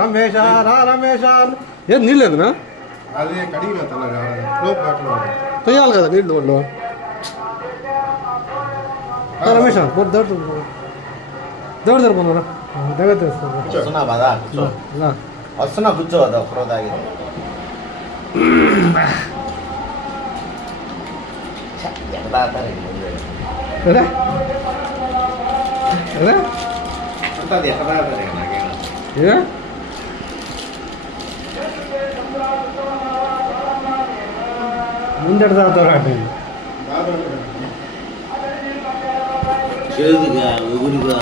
రమేష రా రమేష ఏం నీళ్ళు లేదునా అదే కడిగిన తొయ్యాలి కదా నీళ్ళు వాళ్ళు రమేష దేవుడు జరుపుకున్నారా దగ్గర వస్తున్నా బాదా వస్తున్నా కూర్చోవద్దు ఒక్కరో తాగి ముందట తాగుతారు అటు చేదుగా ఊరిగా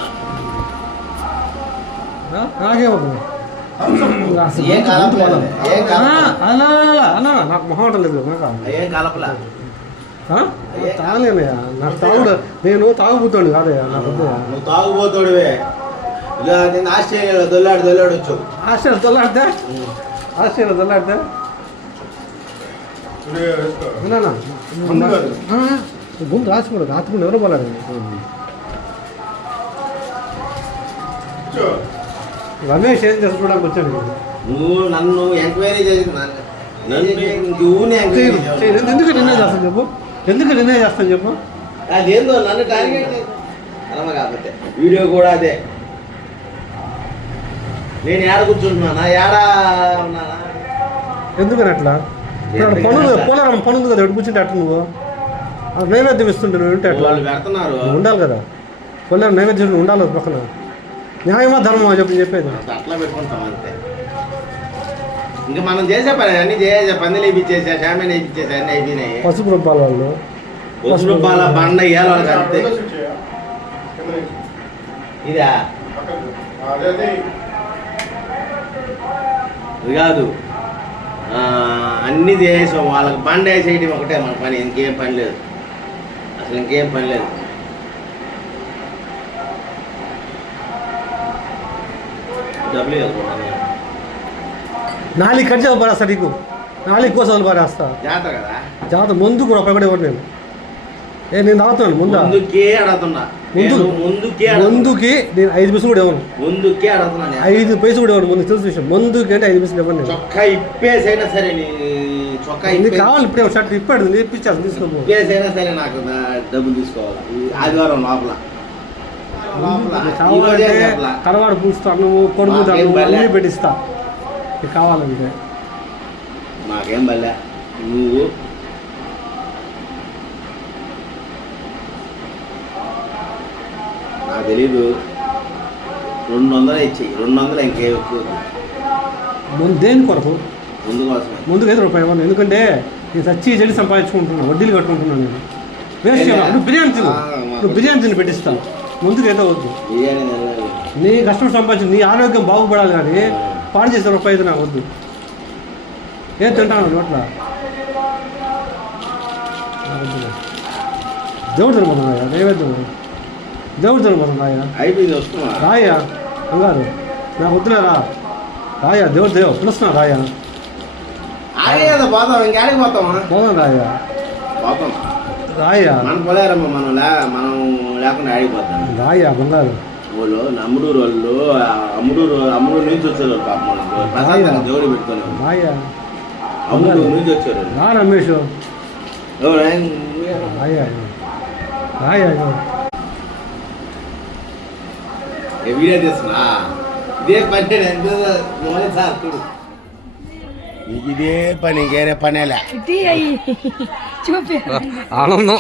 నాకు మొహం లేదు ఏం కలపలా తాగలేనయ్యా నాకు తాగుడు నేను తాగుపోతాడు కాదయ్యా నాకు నువ్వు తాగుపోతాడువే ఇలా నేను ఆస్ట్రేలియాలో దొల్లాడొచ్చు ఆస్ట్రేలియా దొల్లాడితే ఆస్ట్రేలియా దొల్లాడితే గొంతు రాసుకోడు రాత్రి ఎవరు పోలేదు రమేష్ ఏం చేసుకోవడానికి వచ్చాను నువ్వు నన్ను ఎంక్వైరీ చేసి ఎందుకు నిర్ణయం చేస్తాను చెప్పు ఎందుకు నిర్ణయం చేస్తాను చెప్పు అదేందో నన్ను టార్గెట్ అరమ కాకపోతే వీడియో కూడా అదే నేను ఏడ కూర్చుంటున్నానా ఏడా ఉన్నానా ఎందుకని అట్లా పనులు పోలేరమ్మ పనులు కదా కూర్చుంటే అట్లా నువ్వు నైవేద్యం ఇస్తుంటే నువ్వు ఉంటే అట్లా పెడుతున్నారు ఉండాలి కదా పోలేరు నైవేద్యం ఉండాలి పక్కన న్యాయమా ధర్మమా చెప్పేది అట్లా పెట్టుకుంటాం అంతే ఇంకా మనం చేసే పని అన్ని చేసే పందిలు వేయించేసా షామీన్ వేయించేసా అన్ని అయిపోయినాయి పసుపు రూపాయల వాళ్ళు పసుపు రూపాయల బండ ఇయ్యాలి వాళ్ళకి అంతే ఇదా ఇది కాదు అన్నీ చేసాం వాళ్ళకి బండ వేసేయడం ఒకటే మన పని ఇంకేం పని లేదు అసలు ఇంకేం పని లేదు డబ్బులు నాలుగు కట్ చేయాలి పడేస్తా నీకు నాలుగు కోసాలు పడేస్తా జాతర కదా జాతర ముందు కూడా పక్కడే ఇవ్వడు నేను నేను తాగుతున్నాను ముందు ముందుకే అడుగుతున్నా ముందుకి నేను 5 పైసలు కూడా ఇవ్వను ముందుకే అడుగుతున్నా 5 పైసలు కూడా ఇవ్వను ముందు తెలుసు విషయం ముందుకి అంటే 5 పైసలు ఇవ్వను చొక్కా ఇప్పేసైనా సరే చొక్కా నీకు కావాలి ఇప్పుడే షర్ట్ ఇప్పాడు ఇప్పించాను తీసుకోబో ఇప్పేసైనా సరే నాకు డబ్బులు తీసుకోవాలి ఆదివారం లోపల కావాలంటే కరవాడు పూస్తాను కొడుకుతాను అన్నీ పెట్టిస్తా నీకు కావాలంటే నాకేం బల్లే నువ్వు నాకు తెలీదు 200 ఇచ్చేయి 200 ఇంకేం ఎక్కువ ముందు దేని కొరకు ముందు కోసం ముందుకు ₹5 ఇవ్వను ఎందుకంటే నేను సచ్చి చెడి సంపాదించుకుంటున్నాను వడ్డీలు కట్టుకుంటున్నాను నేను వేస్ట్ నువ్వు బిర్యానీ తిను నువ్వు బిర్యానీ తిని పెట్టిస్తాను ముందుకు ఏదో వద్దు నీ కష్టం సంపాదించు నీ ఆరోగ్యం బాగుపడాలి కానీ పాడు చేసే ₹5 నాకు వద్దు ఏం తింటాను నోట్ల దేవుడు తినబోతున్నాయా నైవేద్యం దేవుడు తినబోతున్నాయా అయిపోయింది వస్తున్నా రాయా అంగారు నాకు వద్దులే రాయా దేవుడు పిలుస్తున్నా రాయా పోతాం ఇంకేడికి పోతామా పోదాం రాయా పోతాం రాయా మనం పోలేరమ్మా మనం లేకుండా ఆడిపోతాం రాయా బంగారు వాళ్ళు అమ్ముడూరు వాళ్ళు అమ్ముడూరు నుంచి వచ్చారు పాపం దేవుడు పెట్టుకొని రాయా అమ్ముడూరు నుంచి వచ్చారు రా రమేష్ రాయా రాయా వీడియో తీస్తున్నా ఇదే పని సార్ చూడు నీకు ఇదే పని ఇంకేనే పనేలా ఆనందం